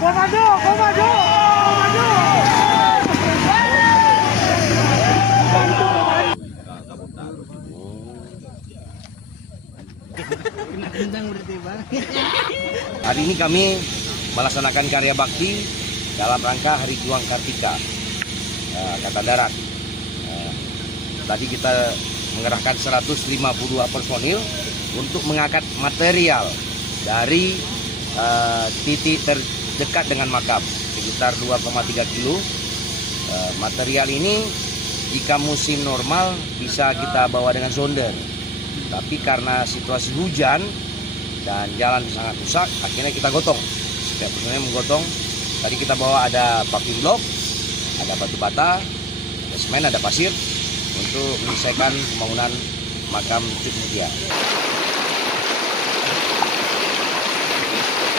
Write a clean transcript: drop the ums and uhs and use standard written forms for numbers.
Komando, komando, komando. Hari ini kami melaksanakan karya bakti dalam rangka Hari Juang Kartika Angkatan Darat. Tadi kita mengerahkan 152 personil untuk mengangkat material dari titik terdekat dengan makam sekitar 2,3 kilo. Material ini jika musim normal bisa kita bawa dengan sonder, tapi karena situasi hujan dan jalan sangat rusak, akhirnya kita gotong. Setiap personil menggotong. Tadi kita bawa ada paving block, ada batu bata, ada semen, ada pasir untuk menyelesaikan pembangunan makam Cuk Mutia.